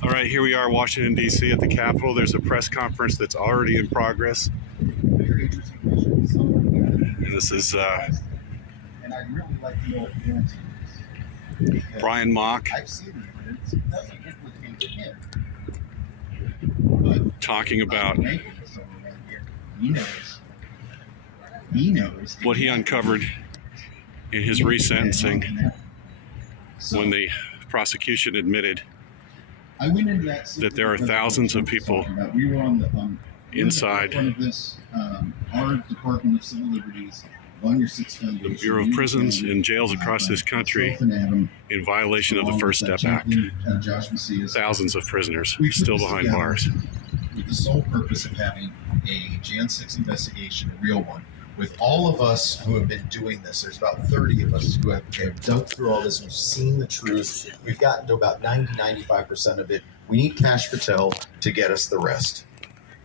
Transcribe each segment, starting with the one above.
All right, here we are, Washington, D.C. at the Capitol. There's a press conference that's already in progress. And this is Brian Mock talking about what he uncovered in his resentencing when the prosecution admitted that there are thousands of people inside our Department of Civil Liberties, the Bureau of Prisons and jails across this country in violation of the First Step Act. Thousands of prisoners still behind bars. With the sole purpose of having a Jan 6 investigation, a real one, with all of us who have been doing this. There's about 30 of us who have dug through all this. We've seen the truth. We've gotten to about 90-95% of it. We need Kash Patel to get us the rest.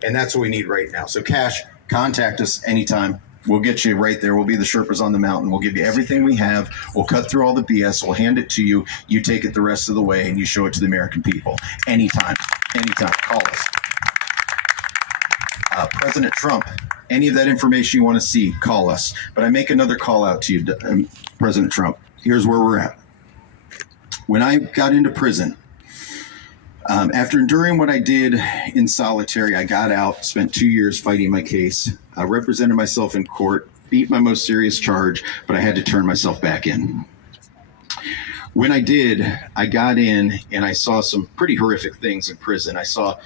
And that's what we need right now. So Kash, contact us anytime. We'll get you right there. We'll be the Sherpas on the mountain. We'll give you everything we have. We'll cut through all the BS. We'll hand it to you. You take it the rest of the way and you show it to the American people. Anytime. Anytime. Call us. President Trump, any of that information you want to see, call us. But I make another call out to you, President Trump. Here's where we're at. When I got into prison, after enduring what I did in solitary, I got out, spent 2 years fighting my case, represented myself in court, beat my most serious charge, but I had to turn myself back in. When I did, I got in and I saw some pretty horrific things in prison. I saw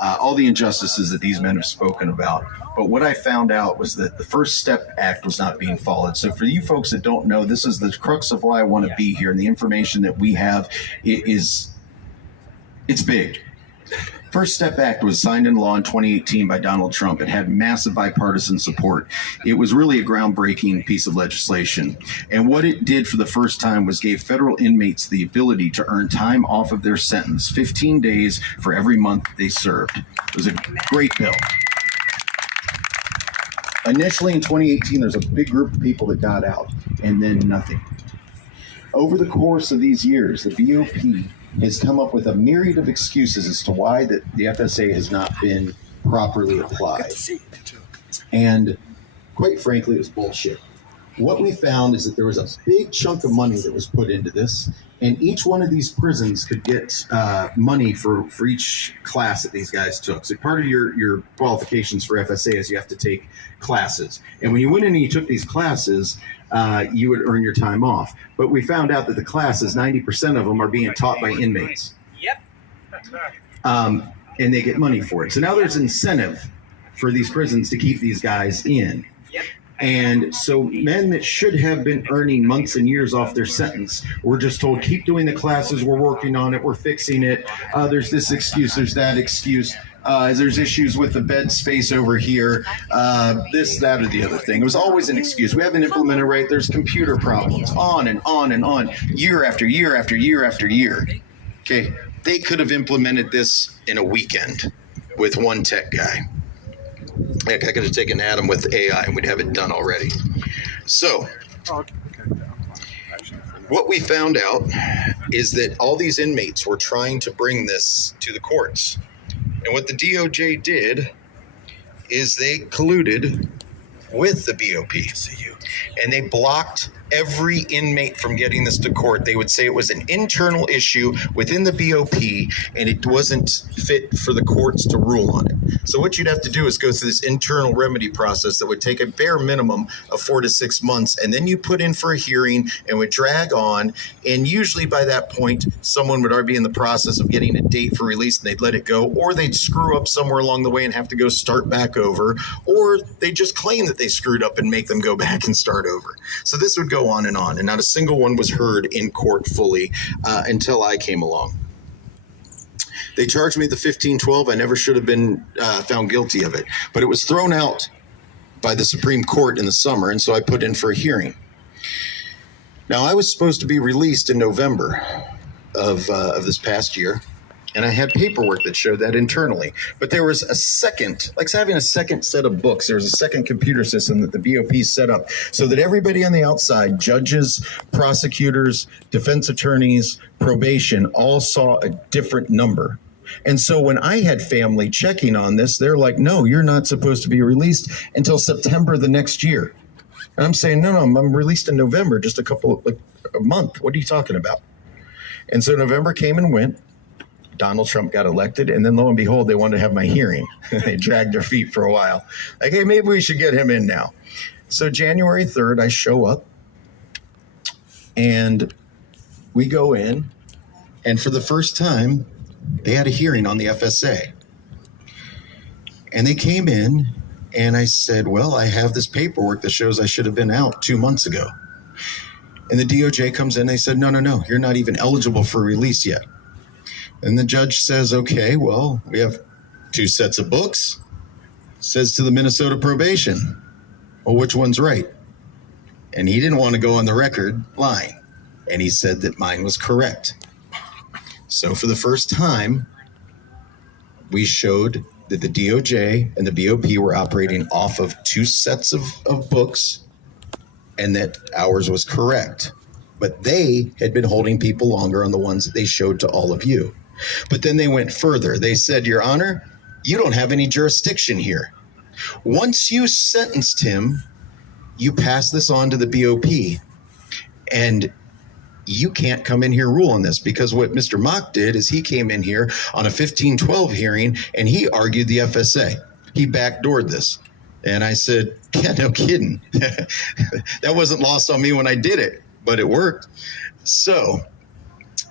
all the injustices that these men have spoken about. But what I found out was that the First Step Act was not being followed. So for you folks that don't know, this is the crux of why I want to be here. And the information that we have it's big. First Step Act was signed into law in 2018 by Donald Trump. It had massive bipartisan support. It was really a groundbreaking piece of legislation. And what it did for the first time was gave federal inmates the ability to earn time off of their sentence, 15 days for every month they served. It was a great bill. Initially in 2018, there's a big group of people that got out, and then nothing. Over the course of these years, the BOP has come up with a myriad of excuses as to why the FSA has not been properly applied. And quite frankly, it was bullshit. What we found is that there was a big chunk of money that was put into this, and each one of these prisons could get money for each class that these guys took. So part of your qualifications for FSA is you have to take classes. And when you went in and you took these classes, you would earn your time off. But we found out that the classes, 90% of them are being taught by inmates. Yep. And they get money for it. So now there's incentive for these prisons to keep these guys in. Yep. And so men that should have been earning months and years off their sentence were just told, keep doing the classes, we're working on it, we're fixing it. There's this excuse, there's that excuse. There's issues with the bed space over here, this, that, or the other thing. It was always an excuse. We haven't implemented right. There's computer problems, on and on and on, year after year after year after year. Okay, they could have implemented this in a weekend with one tech guy. Heck, I could have taken Adam with AI and we'd have it done already. So, what we found out is that all these inmates were trying to bring this to the courts. And what the DOJ did is they colluded with the BOP. And they blocked every inmate from getting this to court. They would say it was an internal issue within the BOP and it wasn't fit for the courts to rule on it. So what you'd have to do is go through this internal remedy process that would take a bare minimum of 4 to 6 months, and then you put in for a hearing and would drag on, and usually by that point someone would already be in the process of getting a date for release and they'd let it go, or they'd screw up somewhere along the way and have to go start back over, or they just claim that they screwed up and make them go back and start over. So this would go on, and not a single one was heard in court fully until I came along. They charged me the 1512. I never should have been found guilty of it, but it was thrown out by the Supreme Court in the summer, and so I put in for a hearing. Now, I was supposed to be released in November of this past year, and I had paperwork that showed that internally. But there was a second, like having a second set of books, there was a second computer system that the BOP set up so that everybody on the outside, judges, prosecutors, defense attorneys, probation, all saw a different number. And so when I had family checking on this, they're like, no, you're not supposed to be released until September the next year. And I'm saying, no, I'm released in November, just a month. What are you talking about? And so November came and went. Donald Trump got elected, and then lo and behold, they wanted to have my hearing. They dragged their feet for a while. Like, hey, maybe we should get him in now. So January 3rd, I show up, and we go in, and for the first time, they had a hearing on the FSA. And they came in, and I said, well, I have this paperwork that shows I should have been out 2 months ago. And the DOJ comes in, they said, no, you're not even eligible for release yet. And the judge says, okay, well, we have 2 sets of books. Says to the Minnesota probation, well, which one's right? And he didn't want to go on the record lying. And he said that mine was correct. So for the first time, we showed that the DOJ and the BOP were operating off of 2 sets of books and that ours was correct. But they had been holding people longer on the ones that they showed to all of you. But then they went further. They said, Your Honor, you don't have any jurisdiction here. Once you sentenced him, you pass this on to the BOP. And you can't come in here rule on this, because what Mr. Mock did is he came in here on a 1512 hearing and he argued the FSA. He backdoored this. And I said, yeah, no kidding. That wasn't lost on me when I did it, but it worked. So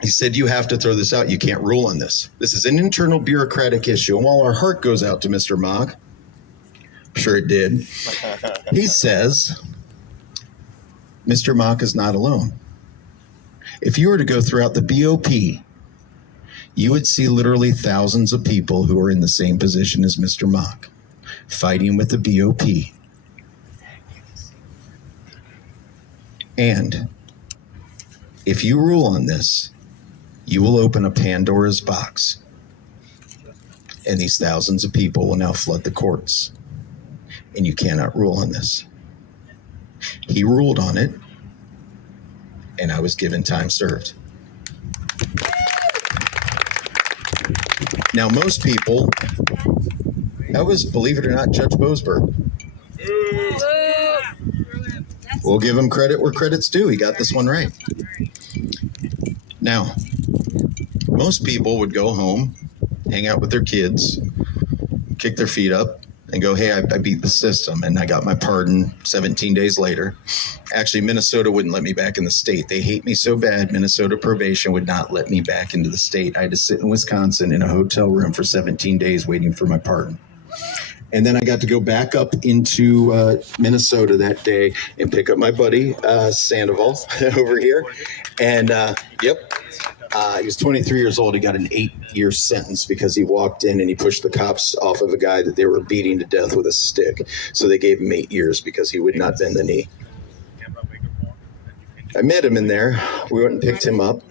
he said, you have to throw this out. You can't rule on this. This is an internal bureaucratic issue. And while our heart goes out to Mr. Mock, I'm sure it did, he says, Mr. Mock is not alone. If you were to go throughout the BOP, you would see literally thousands of people who are in the same position as Mr. Mock, fighting with the BOP. And if you rule on this, you will open a Pandora's box. And these thousands of people will now flood the courts. And you cannot rule on this. He ruled on it, and I was given time served. Now, most people, that was, believe it or not, Judge Boasberg. We'll give him credit where credit's due. He got this one right. Now, most people would go home, hang out with their kids, kick their feet up, and go, hey, I beat the system, and I got my pardon 17 days later. Actually, Minnesota wouldn't let me back in the state. They hate me so bad, Minnesota probation would not let me back into the state. I had to sit in Wisconsin in a hotel room for 17 days waiting for my pardon. And then I got to go back up into Minnesota that day and pick up my buddy, Sandoval, over here. And, he was 23 years old. He got an 8-year sentence because he walked in and he pushed the cops off of a guy that they were beating to death with a stick. So they gave him 8 years because he would not bend the knee. I met him in there. We went and picked him up.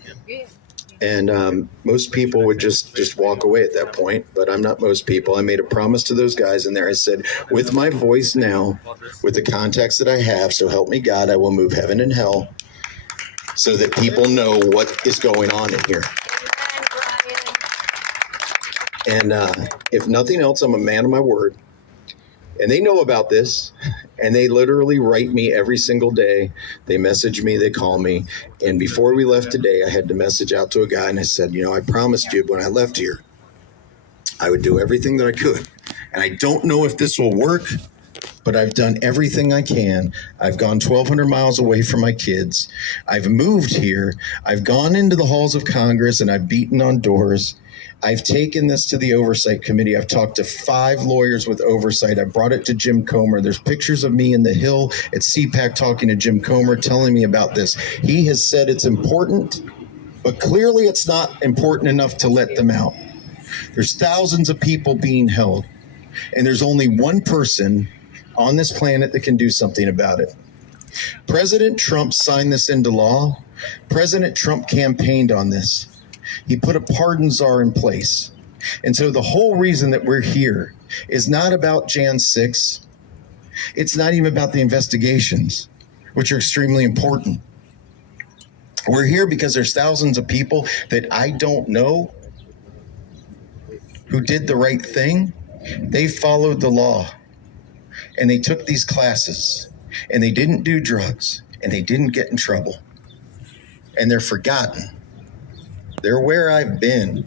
And most people would just walk away at that point, but I'm not most people. I made a promise to those guys in there. I said, with my voice now, with the contacts that I have, so help me God, I will move heaven and hell so that people know what is going on in here. And if nothing else, I'm a man of my word. And they know about this, and they literally write me every single day. They message me, they call me. And before we left today, I had to message out to a guy, and I said, I promised you when I left here, I would do everything that I could. And I don't know if this will work, but I've done everything I can. I've gone 1,200 miles away from my kids. I've moved here. I've gone into the halls of Congress, and I've beaten on doors. I've taken this to the Oversight Committee. I've talked to 5 lawyers with oversight. I brought it to Jim Comer. There's pictures of me in the Hill at CPAC talking to Jim Comer, telling me about this. He has said it's important, but clearly it's not important enough to let them out. There's thousands of people being held, and there's only one person on this planet that can do something about it. President Trump signed this into law. President Trump campaigned on this. He put a pardon czar in place. And so the whole reason that we're here is not about Jan 6. It's not even about the investigations, which are extremely important. We're here because there's thousands of people that I don't know who did the right thing, they followed the law and they took these classes and they didn't do drugs and they didn't get in trouble. And they're forgotten. They're where I've been.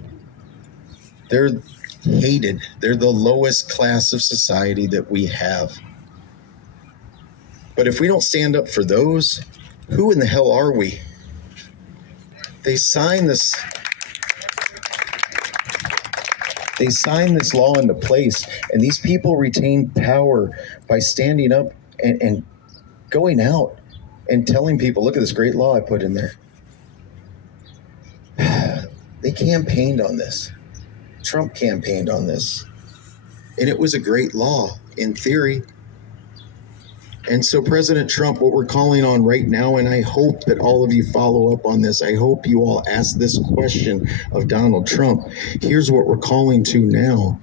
They're hated. They're the lowest class of society that we have. But if we don't stand up for those, who in the hell are we? They signed this law into place, and these people retain power by standing up and going out and telling people, look at this great law I put in there. They campaigned on this. Trump campaigned on this. And it was a great law in theory. And so President Trump, what we're calling on right now, and I hope that all of you follow up on this, I hope you all ask this question of Donald Trump. Here's what we're calling to now.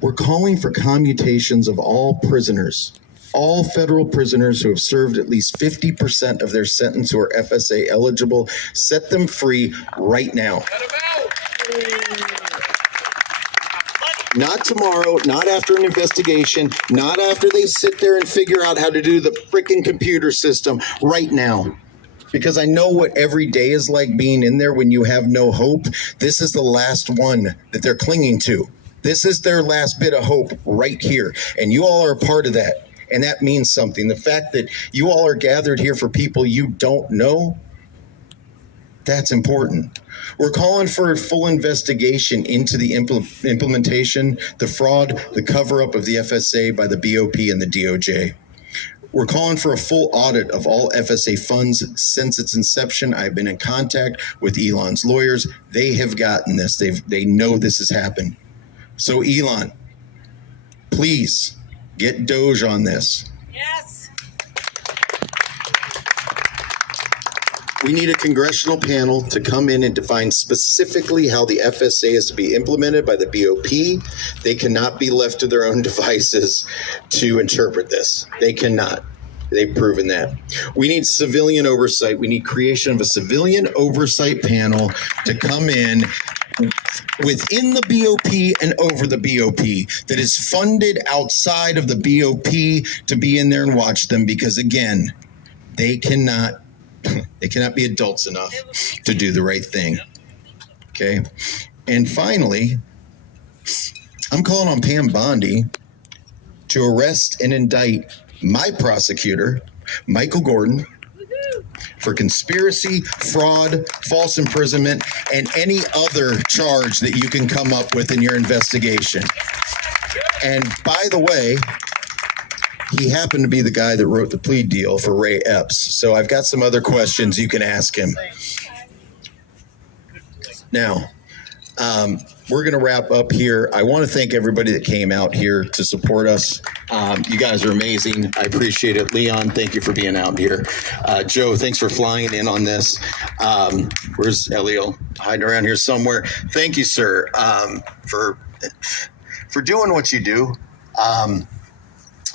We're calling for commutations of all prisoners, all federal prisoners who have served at least 50% of their sentence who are FSA eligible. Set them free right now. Not tomorrow, not after an investigation, not after they sit there and figure out how to do the freaking computer system, right now. Because I know what every day is like being in there when you have no hope. This is the last one that they're clinging to. This is their last bit of hope right here. And you all are a part of that. And that means something. The fact that you all are gathered here for people you don't know, that's important. We're calling for a full investigation into the implementation, the fraud, the cover-up of the FSA by the BOP and the DOJ. We're calling for a full audit of all FSA funds since its inception. I've been in contact with Elon's lawyers. They have gotten this. They know this has happened. So Elon, please get Doge on this. Yes. We need a congressional panel to come in and define specifically how the FSA is to be implemented by the BOP. They cannot be left to their own devices to interpret this. They cannot. They've proven that. We need civilian oversight. We need creation of a civilian oversight panel to come in within the BOP and over the BOP that is funded outside of the BOP to be in there and watch them, because again, they cannot be adults enough to do the right thing. Okay. And finally, I'm calling on Pam Bondi to arrest and indict my prosecutor, Michael Gordon, for conspiracy, fraud, false imprisonment, and any other charge that you can come up with in your investigation. And by the way, he happened to be the guy that wrote the plea deal for Ray Epps. So I've got some other questions you can ask him. Now, we're going to wrap up here. I want to thank everybody that came out here to support us. You guys are amazing. I appreciate it. Leon, thank you for being out here. Joe, thanks for flying in on this. Where's Elio? Hiding around here somewhere. Thank you, sir, for doing what you do.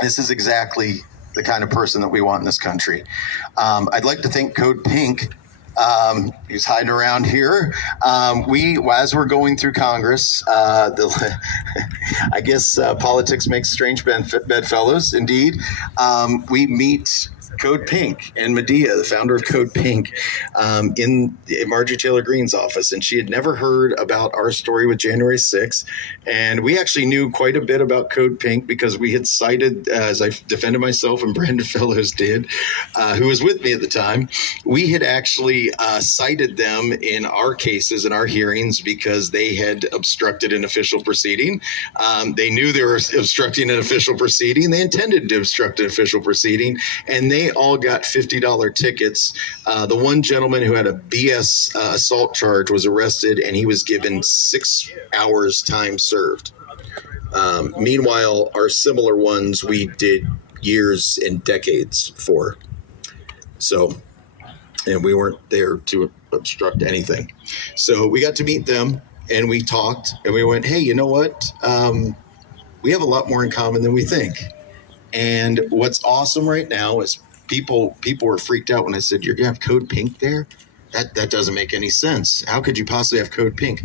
This is exactly the kind of person that we want in this country. I'd like to thank Code Pink. He's hiding around here. As we're going through Congress, I guess politics makes strange bedfellows, indeed. We meet Code Pink and Medea, the founder of Code Pink, in Marjorie Taylor Greene's office. And she had never heard about our story with January 6th. And we actually knew quite a bit about Code Pink because we had cited, as I defended myself and Brandon Fellows did, who was with me at the time, we had actually cited them in our cases, in our hearings, because they had obstructed an official proceeding. They knew they were obstructing an official proceeding. They intended to obstruct an official proceeding, and they all got $50 tickets. The one gentleman who had a BS assault charge was arrested, and he was given 6 hours time served. Meanwhile, our similar ones we did years and decades for. So, and we weren't there to obstruct anything. So we got to meet them, and we talked, and we went, hey, you know what? We have a lot more in common than we think. And what's awesome right now is people were freaked out when I said, you're going to have Code Pink there? That doesn't make any sense. How could you possibly have Code Pink?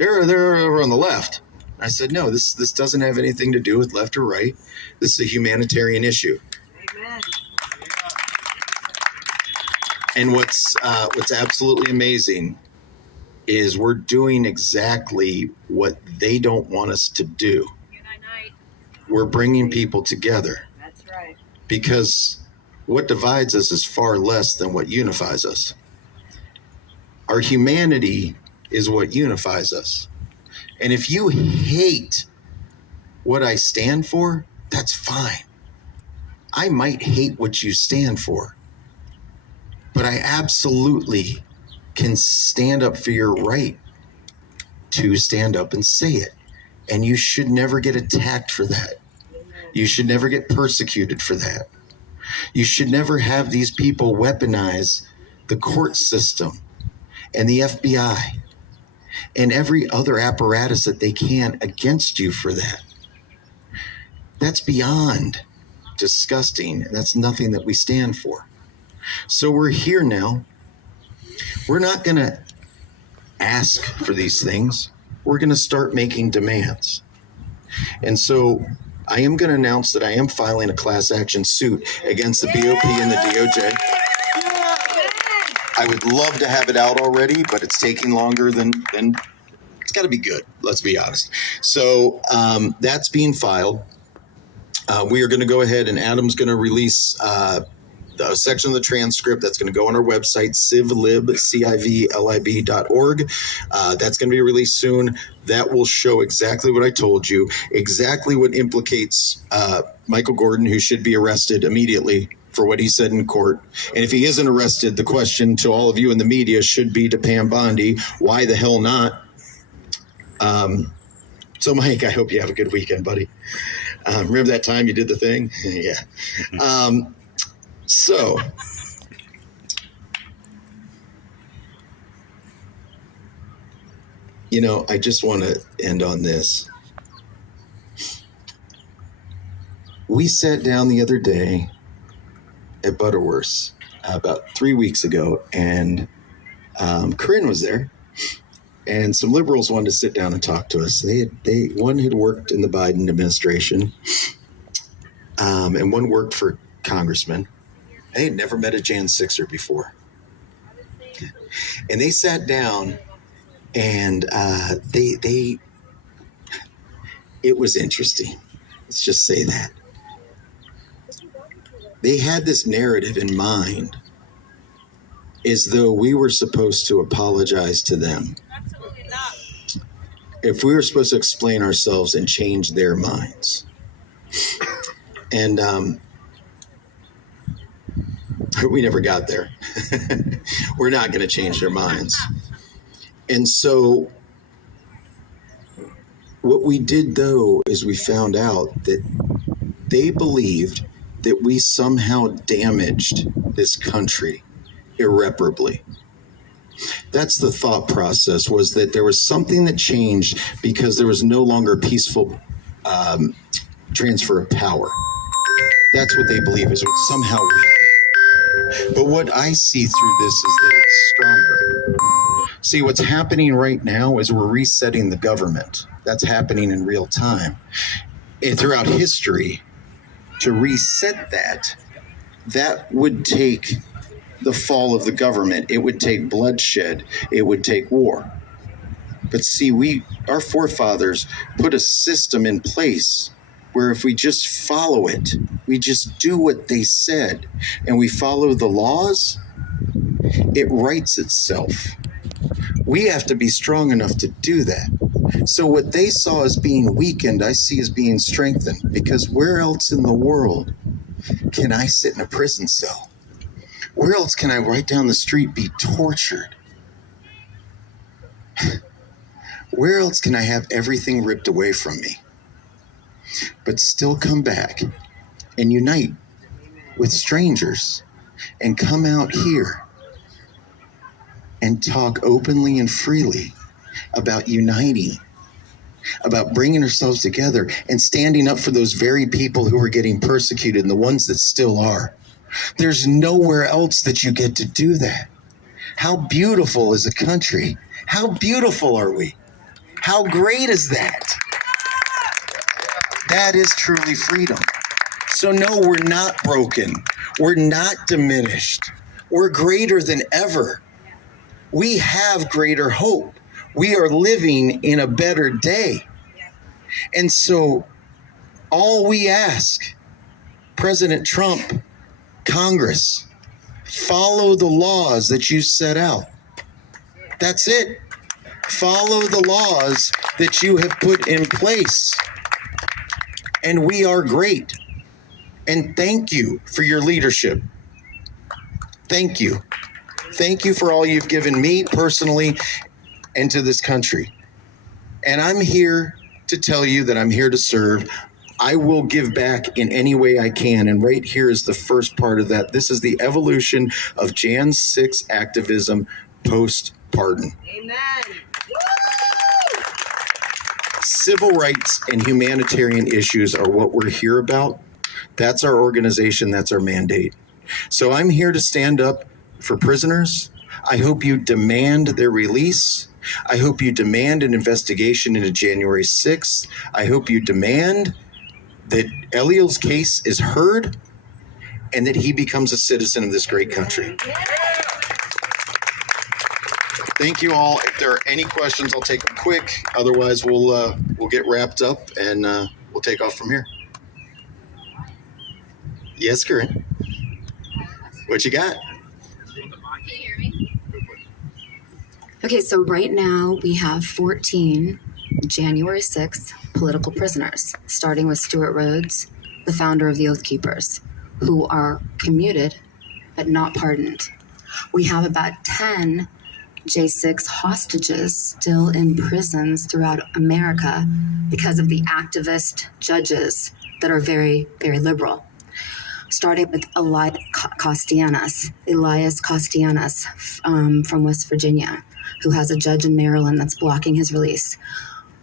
They're over on the left. I said, no, this doesn't have anything to do with left or right. This is a humanitarian issue. Amen. And what's absolutely amazing is we're doing exactly what they don't want us to do. We're bringing people together. That's right. Because what divides us is far less than what unifies us. Our humanity is what unifies us. And if you hate what I stand for, that's fine. I might hate what you stand for, but I absolutely can stand up for your right to stand up and say it. And you should never get attacked for that. You should never get persecuted for that. You should never have these people weaponize the court system and the FBI and every other apparatus that they can against you for that. That's beyond disgusting, and that's nothing that we stand for. So we're here now. We're not going to ask for these things. We're going to start making demands. And so I am going to announce that I am filing a class action suit against the BOP and the DOJ. I would love to have it out already, but it's taking longer than it's got to be good. Let's be honest. So that's being filed. We are going to go ahead and Adam's going to release a section of the transcript that's going to go on our website, civlib.org. That's going to be released soon. That will show exactly what I told you, exactly what implicates Michael Gordon, who should be arrested immediately for what he said in court. And if he isn't arrested, the question to all of you in the media should be to Pam Bondi, why the hell not? So Mike, I hope you have a good weekend, buddy. Remember that time you did the thing? Yeah. So, you know, I just want to end on this. We sat down the other day at Butterworth's about 3 weeks ago, and Corinne was there, and some liberals wanted to sit down and talk to us. One had worked in the Biden administration, and one worked for congressman. They had never met a Jan Sixer before. And they sat down and it was interesting. Let's just say that. They had this narrative in mind as though we were supposed to apologize to them. Absolutely not. If we were supposed to explain ourselves and change their minds. And we never got there. We're not going to change their minds. And so what we did, though, is we found out that they believed that we somehow damaged this country irreparably. That's the thought process, was that there was something that changed because there was no longer peaceful transfer of power. That's what they believe, is somehow we. But what I see through this is that it's stronger. See, what's happening right now is we're resetting the government. That's happening in real time. And throughout history, to reset that would take the fall of the government. It would take bloodshed. It would take war. But see, our forefathers put a system in place where if we just follow it, we just do what they said, and we follow the laws, it rights itself. We have to be strong enough to do that. So what they saw as being weakened, I see as being strengthened, because where else in the world can I sit in a prison cell? Where else can I right down the street be tortured? Where else can I have everything ripped away from me, but still come back and unite with strangers and come out here and talk openly and freely about uniting, about bringing ourselves together and standing up for those very people who are getting persecuted and the ones that still are. There's nowhere else that you get to do that. How beautiful is a country? How beautiful are we? How great is that? That is truly freedom. So no, we're not broken. We're not diminished. We're greater than ever. We have greater hope. We are living in a better day. And so all we ask, President Trump, Congress, follow the laws that you set out. That's it. Follow the laws that you have put in place. And we are great. And thank you for your leadership. Thank you. Thank you for all you've given me personally and to this country. And I'm here to tell you that I'm here to serve. I will give back in any way I can. And right here is the first part of that. This is the evolution of Jan 6 activism post-pardon. Amen. Civil rights and humanitarian issues are what we're here about. That's our organization. That's our mandate. So I'm here to stand up for prisoners. I hope you demand their release. I hope you demand an investigation into January 6th. I hope you demand that Eliel's case is heard and that he becomes a citizen of this great country. Thank you all. If there are any questions, I'll take them quick. Otherwise, we'll get wrapped up and we'll take off from here. Yes, Corinne. What you got? Can you hear me? Okay, so right now we have 14 January 6th political prisoners, starting with Stuart Rhodes, the founder of the Oath Keepers, who are commuted but not pardoned. We have about 10 J6 hostages still in prisons throughout America because of the activist judges that are very, very liberal. Starting with Elias Kostianos from West Virginia, who has a judge in Maryland that's blocking his release.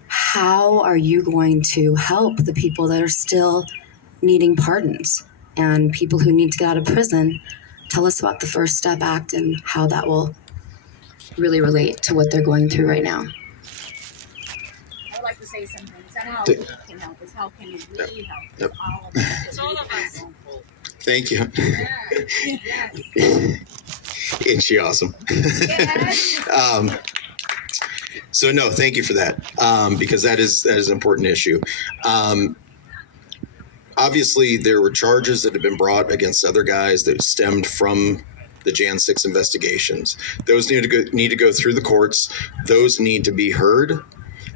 How are you going to help the people that are still needing pardons and people who need to get out of prison? Tell us about the First Step Act and how that will really relate to what they're going through right now. I would like to say something. Is that how we can help? Is how can we help? Yep. All of us. It's all of us. Thank you. Yes. Ain't she awesome? Yes. So no, thank you for that, because that is an important issue. Obviously, there were charges that have been brought against other guys that stemmed from the Jan 6 investigations. Those need to go through the courts. Those need to be heard.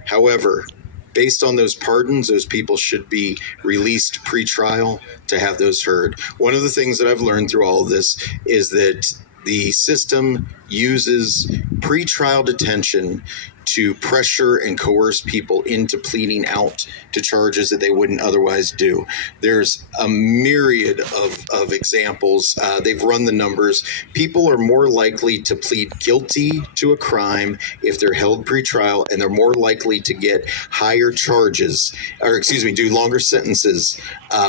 However, based on those pardons, those people should be released pre-trial to have those heard. One of the things that I've learned through all of this is that the system uses pre-trial detention to pressure and coerce people into pleading out to charges that they wouldn't otherwise do. There's a myriad of examples. They've run the numbers. People are more likely to plead guilty to a crime if they're held pre-trial, and they're more likely to get higher charges, do longer sentences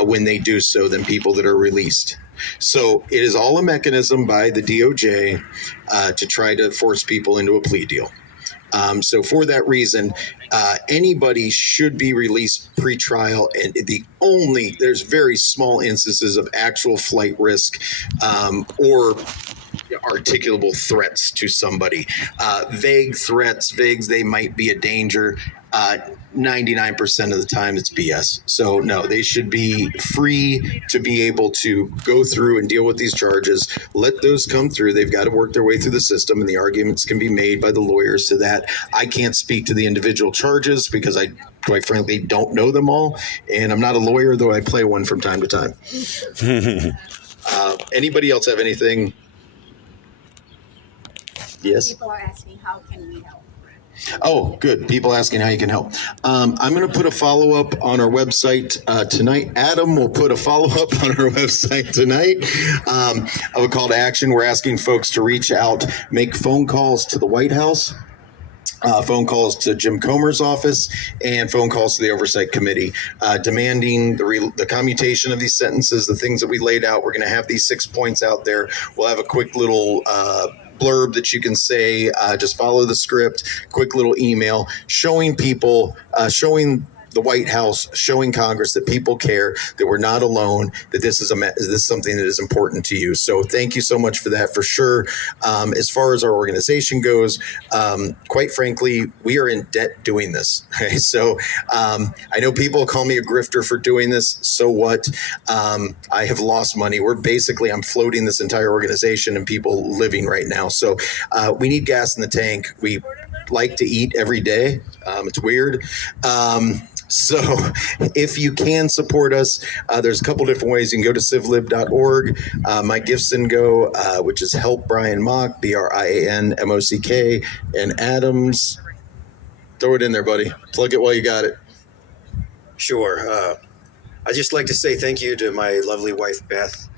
when they do so than people that are released. So it is all a mechanism by the DOJ to try to force people into a plea deal. So for that reason, anybody should be released pre-trial, and there's very small instances of actual flight risk or articulable threats to somebody. Vague threats, they might be a danger. 99% of the time it's BS. So no, they should be free to be able to go through and deal with these charges. Let those come through. They've got to work their way through the system, and the arguments can be made by the lawyers to that. I can't speak to the individual charges because I, quite frankly, don't know them all. And I'm not a lawyer, though I play one from time to time. Anybody else have anything? Yes? People are asking, how can we help? Oh, good. People asking how you can help. I'm going to put a follow-up on our website tonight. Adam will put a follow-up on our website tonight of a call to action. We're asking folks to reach out, make phone calls to the White House, phone calls to Jim Comer's office, and phone calls to the Oversight Committee, demanding the commutation of these sentences, the things that we laid out. We're going to have these 6 points out there. We'll have a quick little blurb that you can say, just follow the script, quick little email showing people, showing the White House, showing Congress that people care, that we're not alone, that this is something that is important to you. So thank you so much for that, for sure. As far as our organization goes, quite frankly, we are in debt doing this. Okay? So I know people call me a grifter for doing this. So what? I have lost money. I'm floating this entire organization and people living right now. So we need gas in the tank. We like to eat every day. It's weird. So if you can support us, there's a couple different ways. You can go to civlib.org. My GiftSendGo, which is Help Brian Mock, BrianMock, and Adams. Throw it in there, buddy. Plug it while you got it. Sure. I'd just like to say thank you to my lovely wife, Beth.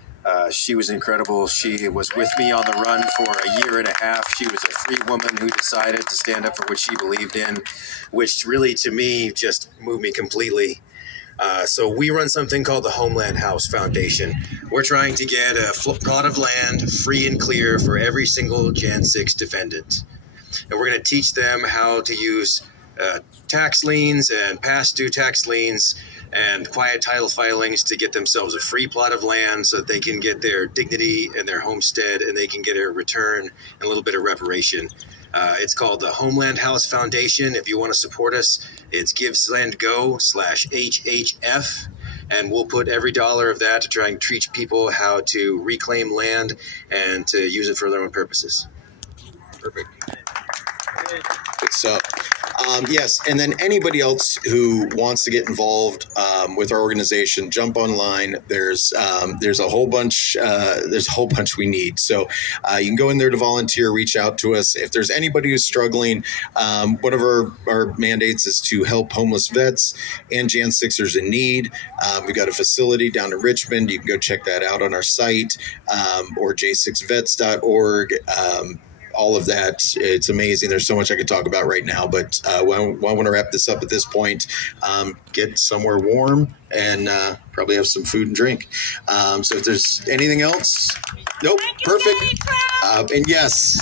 She was incredible. She was with me on the run for a year and a half. She was a free woman who decided to stand up for what she believed in, which really, to me, just moved me completely. So we run something called the Homeland House Foundation. We're trying to get a plot of land free and clear for every single Jan 6 defendant. And we're going to teach them how to use tax liens and past due tax liens and quiet title filings to get themselves a free plot of land so that they can get their dignity and their homestead and they can get a return and a little bit of reparation. It's called the Homeland House Foundation. If you want to support us, it's GiveSendGo/HHF. And we'll put every dollar of that to try and teach people how to reclaim land and to use it for their own purposes. Perfect. Good stuff. Yes, and then anybody else who wants to get involved with our organization, jump online. There's a whole bunch. There's a whole bunch we need. So you can go in there to volunteer. Reach out to us if there's anybody who's struggling. One of our mandates is to help homeless vets and Jan 6ers in need. We've got a facility down in Richmond. You can go check that out on our site or j6vets.org. All of that. It's amazing. There's so much I could talk about right now, but I want to wrap this up at this point. Get somewhere warm and probably have some food and drink. So if there's anything else, nope, perfect. And yes,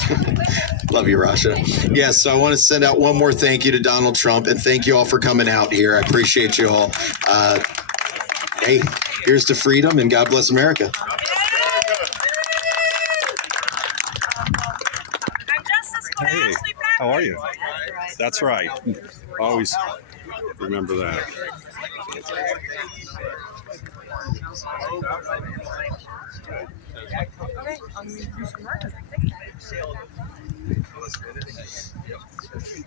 love you, Rasha. Yes, so I want to send out one more thank you to Donald Trump, and thank you all for coming out here. I appreciate you all. Hey, here's to freedom, and God bless America. Hey, how are you? That's right. Always remember that.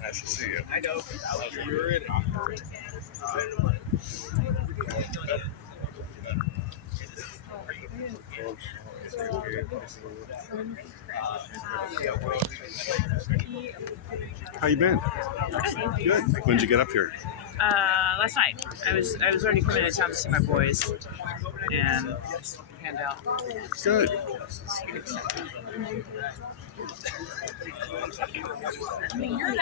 I should see you. I know. You're in it. How you been? Good. When did you get up here? Last night. I was already coming into town to see my boys and just hand out. Good. I mean, you're the